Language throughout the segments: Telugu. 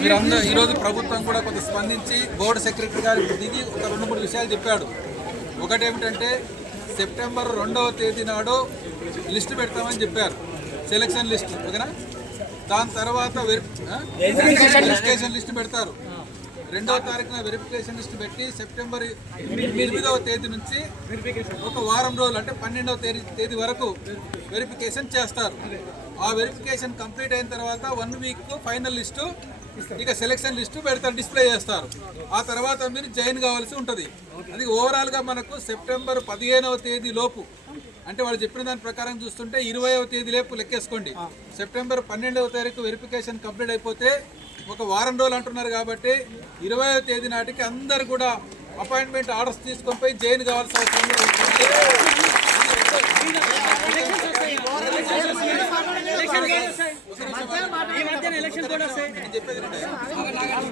మీరందరూ ఈరోజు ప్రభుత్వం కూడా కొంత స్పందించి బోర్డు సెక్రటరీ గారు దిగి ఒక 2-3 విషయాలు చెప్పాడు. ఒకటేమిటంటే సెప్టెంబర్ 2వ తేదీ నాడు లిస్టు పెడతామని చెప్పారు, సెలక్షన్ లిస్ట్. ఓకేనా? దాని తర్వాత వెరిఫికేషన్ లిస్ట్ పెడతారు. 2వ తారీఖున వెరిఫికేషన్ లిస్ట్ పెట్టి సెప్టెంబర్ 8వ తేదీ నుంచి ఒక వారం రోజులు అంటే 12వ తేదీ వరకు వెరిఫికేషన్ చేస్తారు. ఆ వెరిఫికేషన్ కంప్లీట్ అయిన తర్వాత 1 వీక్ ఫైనల్ లిస్టు, ఇక సెలక్షన్ లిస్టు పెడతారు, డిస్ప్లే చేస్తారు. ఆ తర్వాత మీరు జాయిన్ కావాల్సి ఉంటుంది. అది ఓవరాల్గా మనకు సెప్టెంబర్ 15వ తేదీ లోపు, అంటే వాళ్ళు చెప్పిన దాని ప్రకారం చూస్తుంటే 20వ తేదీ లోపు లెక్కేసుకోండి. సెప్టెంబర్ 12వ తారీఖు వెరిఫికేషన్ కంప్లీట్ అయిపోతే ఒక వారం రోజులు అంటున్నారు కాబట్టి 20వ తేదీ నాటికి అందరు కూడా అపాయింట్మెంట్ ఆర్డర్స్ తీసుకొని పోయి జాయిన్ కావాల్సిన అవసరం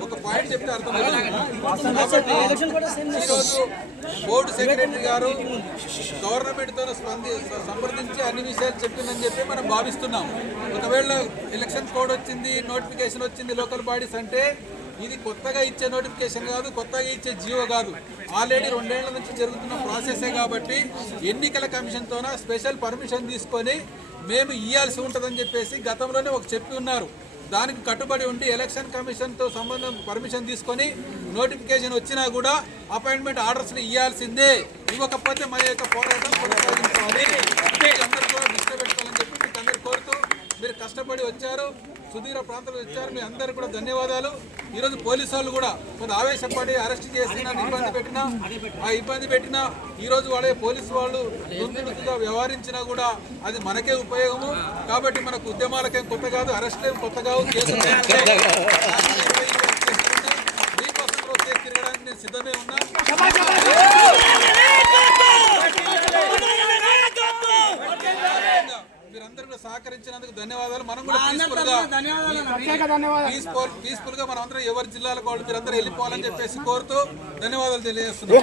ఒక పాయింట్ చెప్తే అర్థం. ఈరోజు బోర్డు సెక్రటరీ గారు గవర్నమెంట్తో సంప్రదించి అన్ని విషయాలు చెప్పిందని చెప్పి మనం భావిస్తున్నాం. ఒకవేళ ఎలక్షన్ కోడ్ వచ్చింది, నోటిఫికేషన్ వచ్చింది లోకల్ బాడీస్ అంటే ఇది కొత్తగా ఇచ్చే నోటిఫికేషన్ కాదు, కొత్తగా ఇచ్చే జియో కాదు. ఆల్రెడీ 2 ఏళ్ల నుంచి జరుగుతున్న ప్రాసెసే కాబట్టి ఎన్నికల కమిషన్తోన స్పెషల్ పర్మిషన్ తీసుకొని మేము ఇవ్వాల్సి ఉంటుందని చెప్పేసి గతంలోనే ఒక చెప్పి ఉన్నారు. దానికి కట్టుబడి ఉండి ఎలక్షన్ కమిషన్తో సంబంధం పర్మిషన్ తీసుకొని నోటిఫికేషన్ వచ్చినా కూడా అపాయింట్మెంట్ ఆర్డర్స్ని ఇవ్వాల్సిందే. ఇవ్వకపోతే మా యొక్క పోరాటం కొనసాగించాలి. అందరూ కూడా దృష్టి పెట్టుకోవాలని చెప్పి మీకు అందరు కోరుతూ, మీరు కష్టపడి వచ్చారు, సుదూర ప్రాంతాలు వచ్చారు, మీ అందరు కూడా ధన్యవాదాలు. ఈరోజు పోలీసు వాళ్ళు కూడా కొంత ఆవేశపడి అరెస్ట్ చేసిన ఇబ్బంది పెట్టినా ఈరోజు వాళ్ళే పోలీసు వాళ్ళు దుందుడుగా వ్యవహరించినా కూడా అది మనకే ఉపయోగము. కాబట్టి మనకు ఉద్యమాలకేం కొత్త కాదు, అరెస్ట్ ఏం కొత్త కాదు. మీకోసం తిరగడానికి నేను సిద్ధమే ఉన్నా. మీరందరూ కూడా సహకరించినందుకు ధన్యవాదాలు. మనం కూడా పీస్ఫుల్ గా మనం అందరం ఎవరి జిల్లాలకు వాళ్ళు మీరందరూ వెళ్ళిపోవాలని చెప్పేసి కోరుతూ ధన్యవాదాలు తెలియజేస్తున్నాం.